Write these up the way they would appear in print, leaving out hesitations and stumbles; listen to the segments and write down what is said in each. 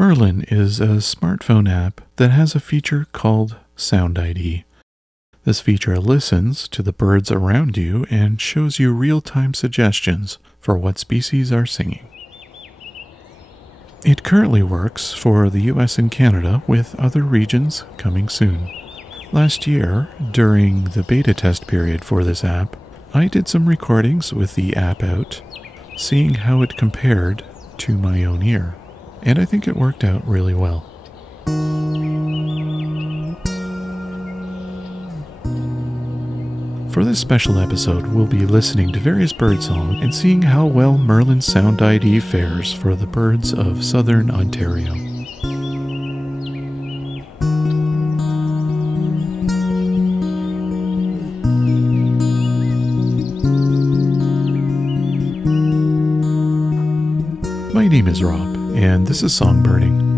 Merlin is a smartphone app that has a feature called Sound ID. This feature listens to the birds around you and shows you real-time suggestions for what species are singing. It currently works for the US and Canada, with other regions coming soon. Last year, during the beta test period for this app, I did some recordings with the app out, seeing how it compared to my own ear, and I think it worked out really well. For this special episode, we'll be listening to various birdsong and seeing how well Merlin's Sound ID fares for the birds of southern Ontario. My name is Rob, and this is Songbirding.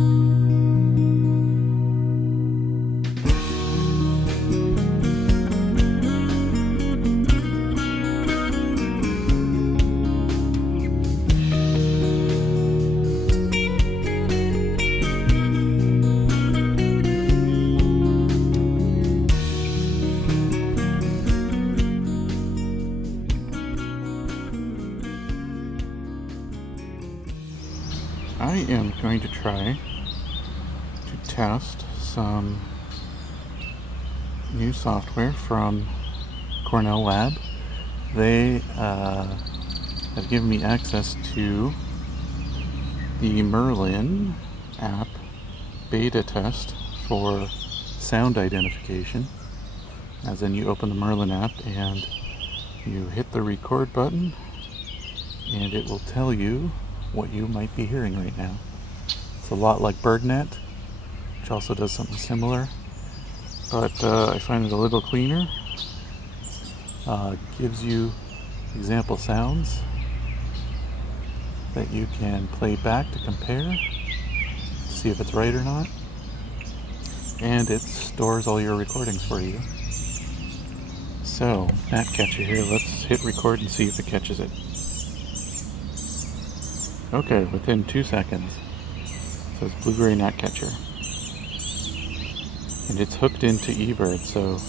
I am going to try to test some new software from Cornell Lab. They have given me access to the Merlin app beta test for sound identification. As in, you open the Merlin app and you hit the record button and it will tell you what you might be hearing right now. It's a lot like BirdNet, which also does something similar, but I find it a little cleaner. Gives you example sounds that you can play back to compare, see if it's right or not, and it stores all your recordings for you. So, gnatcatcher here, let's hit record and see if it catches it. Okay, within 2 seconds. So it's blue-gray gnatcatcher. And it's hooked into eBird, so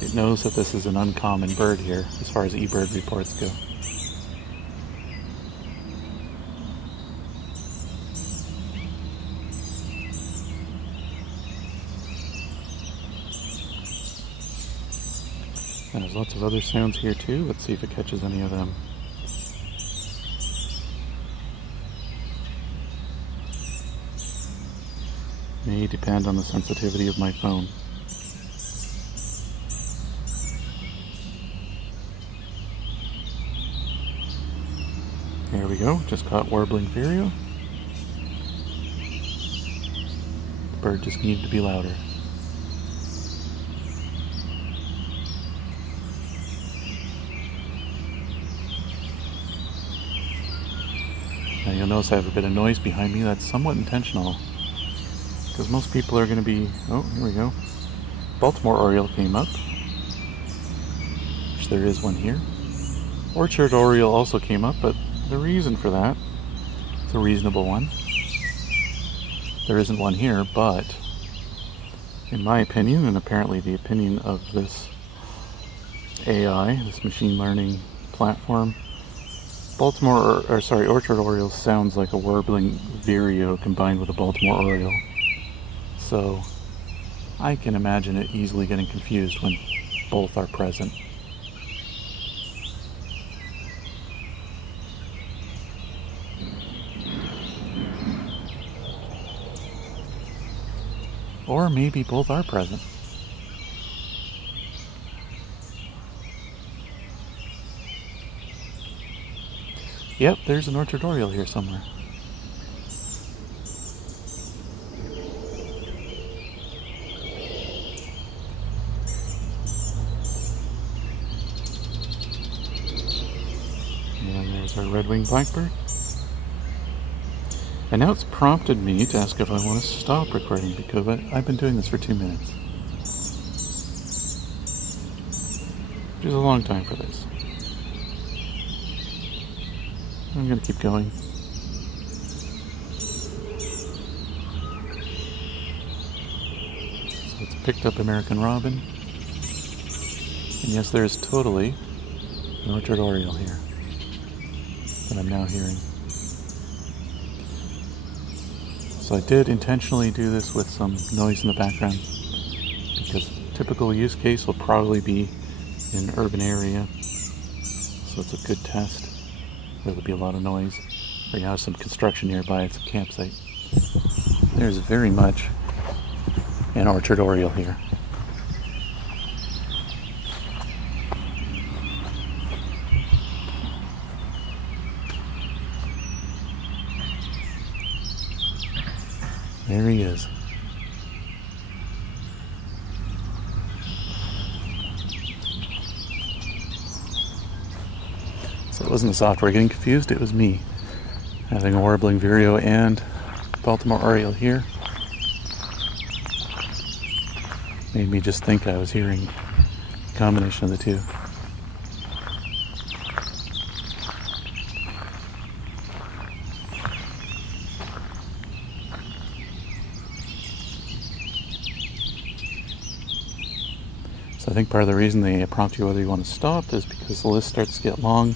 it knows that this is an uncommon bird here, as far as eBird reports go. And there's lots of other sounds here too. Let's see if it catches any of them. May depend on the sensitivity of my phone. There we go, just caught warbling vireo. The bird just needed to be louder. Now you'll notice I have a bit of noise behind me. That's somewhat intentional, because most people are going to be... Oh, here we go. Baltimore Oriole came up, which there is one here. Orchard Oriole also came up, but the reason for that is a reasonable one. There isn't one here, but in my opinion, and apparently the opinion of this AI, this machine learning platform, Orchard Oriole sounds like a warbling vireo combined with a Baltimore Oriole. So I can imagine it easily getting confused when both are present. Or maybe both are present. Yep, there's an Orchard Oriole here somewhere. And there's our red-winged blackbird. And now it's prompted me to ask if I want to stop recording, because I've been doing this for 2 minutes. Which is a long time for this. I'm going to keep going. picked up American robin. And yes, there is totally an orchard oriole here that I'm now hearing. So I did intentionally do this with some noise in the background because typical use case will probably be in an urban area. So it's a good test where there'll be a lot of noise, or you have some construction nearby. It's a campsite. There's very much an orchard oriole here. There he is. So it wasn't the software getting confused, it was me having a warbling vireo and Baltimore oriole here. Made me just think I was hearing a combination of the two. So I think part of the reason they prompt you whether you want to stop is because the list starts to get long.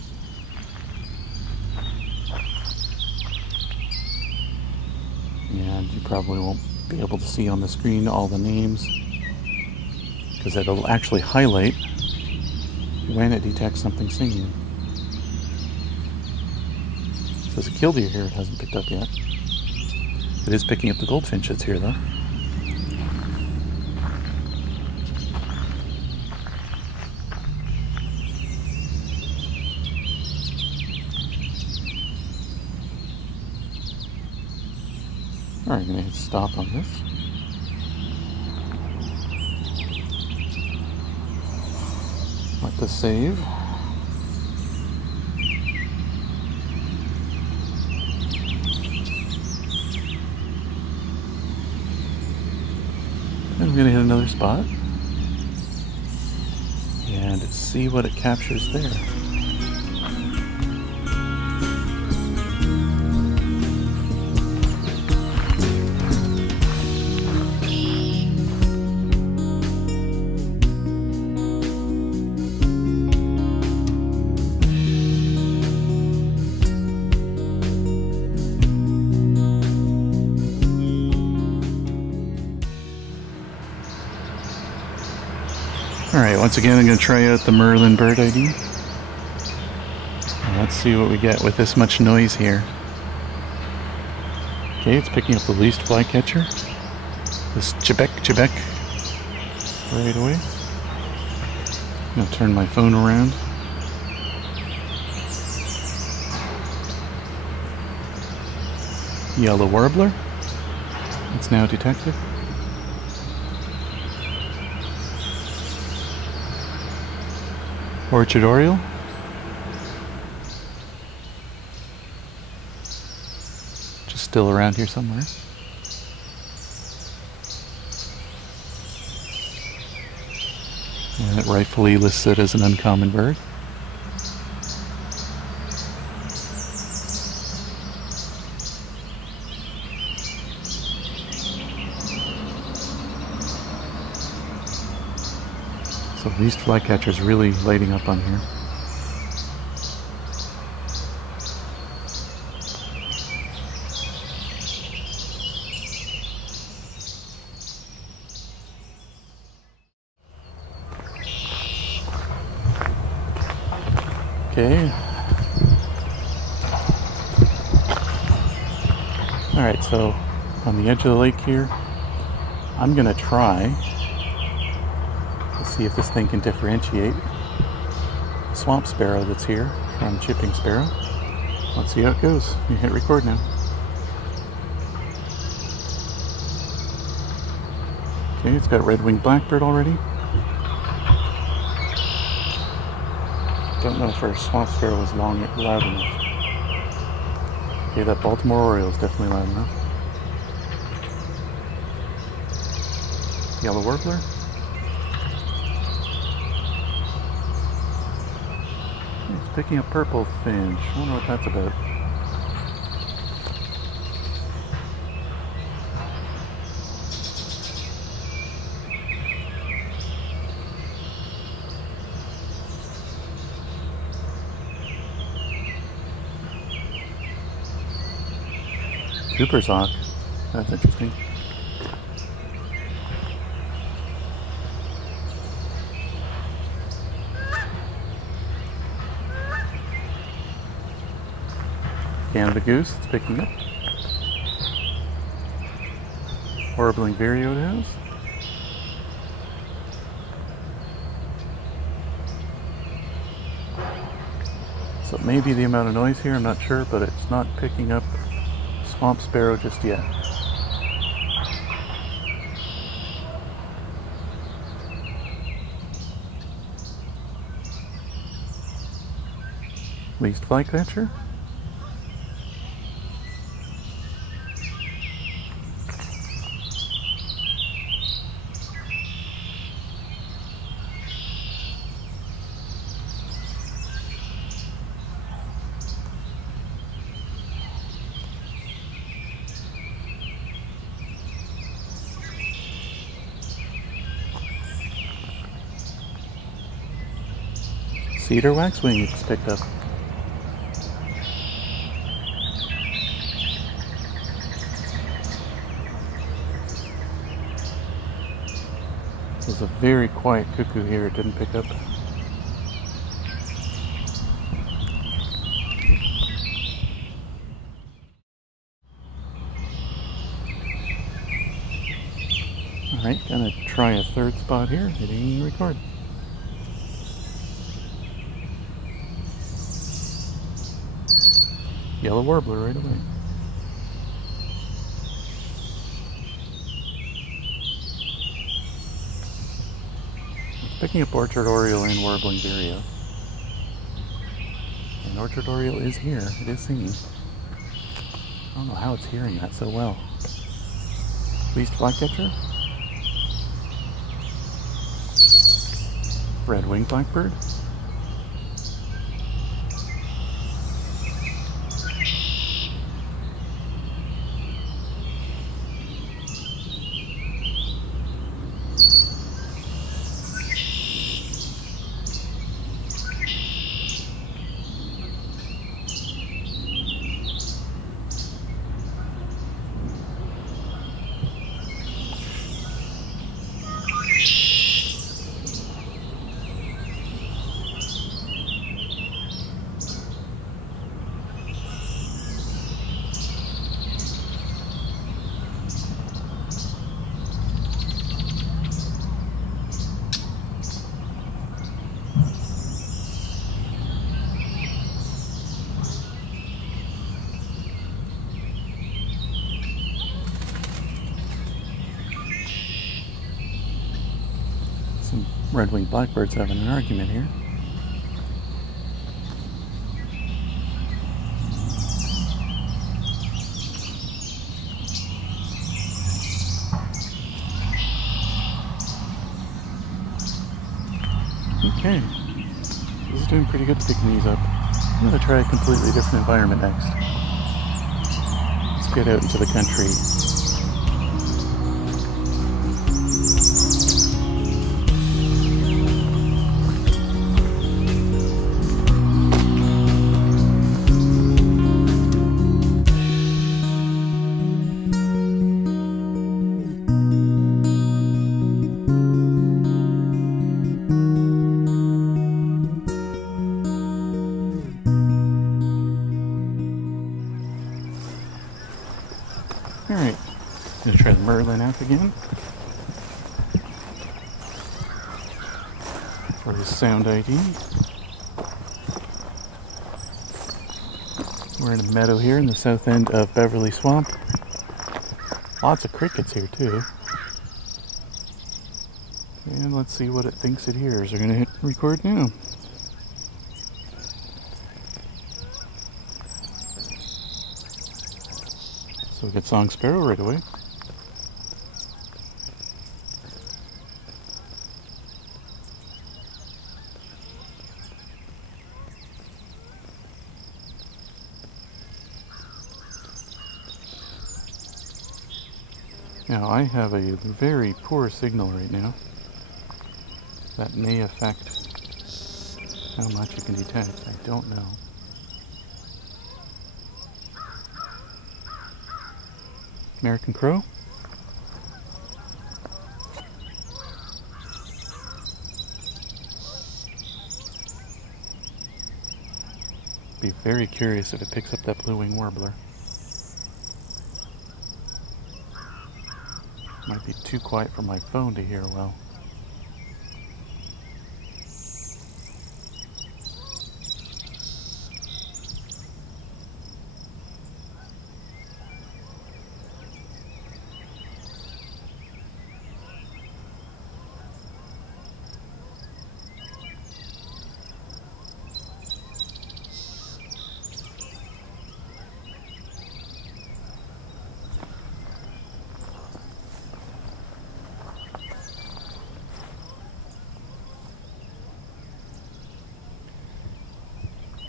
And you probably won't be able to see on the screen all the names, because it'll actually highlight when it detects something singing. So there's a killdeer here it hasn't picked up yet. It is picking up the goldfinch that's here though. Alright, I'm going to hit stop on this. Let this save. And I'm going to hit another spot and see what it captures there. Alright, once again I'm going to try out the Merlin bird ID. Let's see what we get with this much noise here. Okay, it's picking up the least flycatcher. This Chebek right away. I'm going to turn my phone around. Yellow warbler. It's now detected. Orchard oriole. Just still around here somewhere. And it rightfully lists it as an uncommon bird. So these flycatchers really lighting up on here. Okay. Alright, so on the edge of the lake here, I'm gonna try see if this thing can differentiate the swamp sparrow that's here from chipping sparrow. Let's see how it goes. You hit record now. Okay, it's got red-winged blackbird already. Don't know if our swamp sparrow was loud enough. Okay, that Baltimore oriole is definitely loud enough. Yellow warbler. It's picking up purple finch. I wonder what that's about. Cooper's hawk. That's interesting. Canada goose, it's picking up. Warbling vireo it has. So it may be the amount of noise here, I'm not sure, but it's not picking up swamp sparrow just yet. Least flycatcher. Cedar waxwing you just picked up. This is a very quiet cuckoo here, it didn't pick up. Alright, gonna try a third spot here, hitting record. Yellow warbler right away. Picking up orchard oriole and warbling vireo. And orchard oriole is here, it is singing. I don't know how it's hearing that so well. Least flycatcher. Red-winged blackbird. Some red-winged blackbirds having an argument here. Okay, this is doing pretty good picking these up. I'm going to try a completely different environment next. Let's get out into the country. Alright, gonna try the Merlin app again for his sound ID. We're in a meadow here in the south end of Beverly Swamp. Lots of crickets here too. And let's see what it thinks it hears. We're gonna hit record now. So we get song sparrow right away. Now I have a very poor signal right now. That may affect how much you can detect. I don't know. American crow. Be very curious if it picks up that blue-winged warbler. Might be too quiet for my phone to hear well.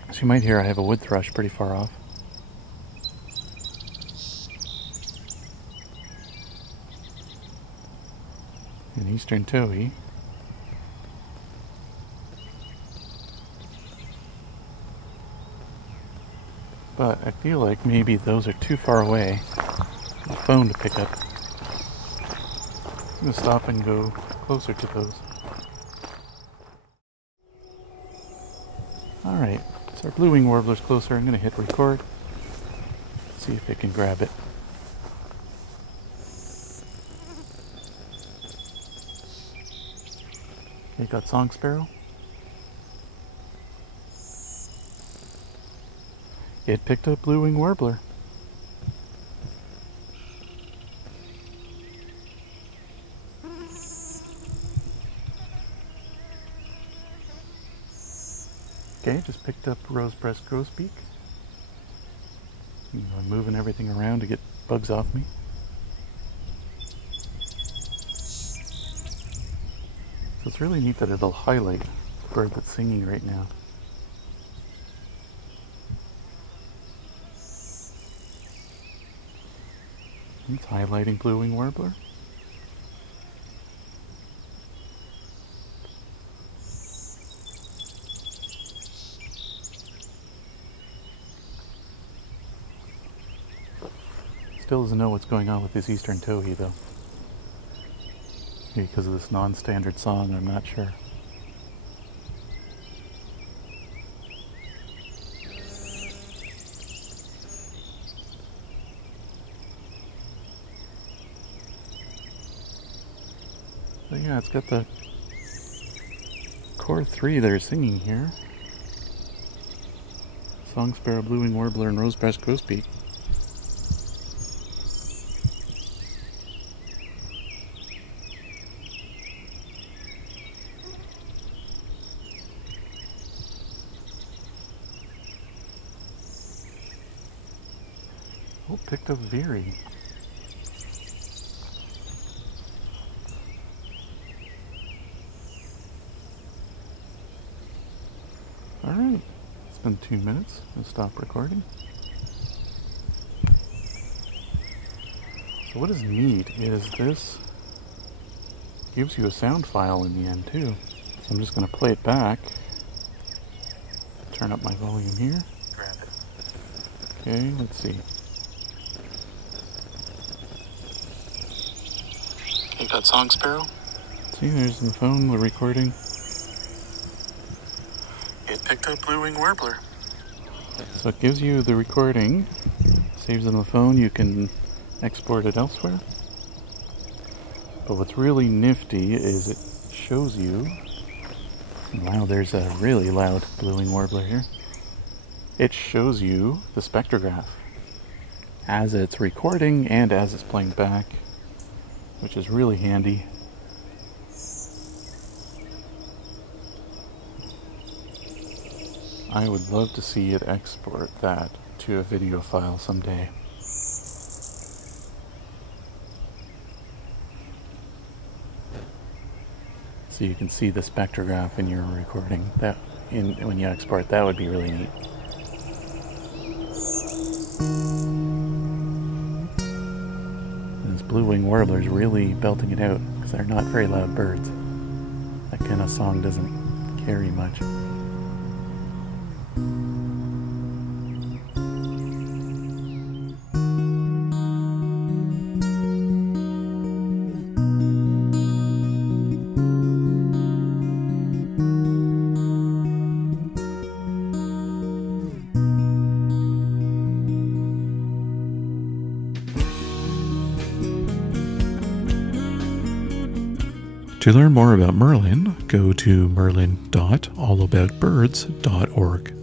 As you might hear, I have a wood thrush pretty far off. An eastern towhee. But I feel like maybe those are too far away for the phone to pick up. I'm going to stop and go closer to those. Alright, so our blue-winged warbler's closer. I'm going to hit record. See if it can grab it. Okay, got song sparrow. It picked up blue-winged warbler. Okay, just picked up rose-breast grosbeak. I'm moving everything around to get bugs off me. So it's really neat that it'll highlight the bird that's singing right now. It's highlighting blue-winged warbler. Still doesn't know what's going on with his eastern towhee though. Maybe because of this non-standard song, I'm not sure. But yeah, it's got the core three that are singing here. Song sparrow, blue-winged warbler, and rose-breast grosbeak. Oh, picked up Veery. Alright, it's been 2 minutes. I'll stop recording. So what is neat is this gives you a sound file in the end too. So I'm just going to play it back. Turn up my volume here. Grab it. Okay, let's see. Okay, got song sparrow. See, there's the phone, the recording. It picked up blue-winged warbler. So it gives you the recording, saves it on the phone, you can export it elsewhere. But what's really nifty is it shows you, wow, there's a really loud blue-winged warbler here. It shows you the spectrograph as it's recording and as it's playing back, which is really handy. I would love to see it export that to a video file someday. So you can see the spectrograph in your recording. When you export, that would be really neat. And this blue-winged warbler is really belting it out because they're not very loud birds. That kind of song doesn't carry much. To learn more about Merlin, go to merlin.allaboutbirds.org.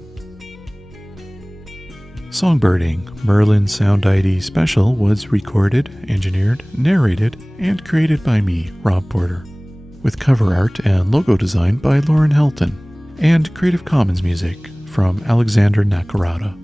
Songbirding, Merlin Sound ID Special was recorded, engineered, narrated, and created by me, Rob Porter, with cover art and logo design by Lauren Helton, and Creative Commons music from Alexander Nakarada.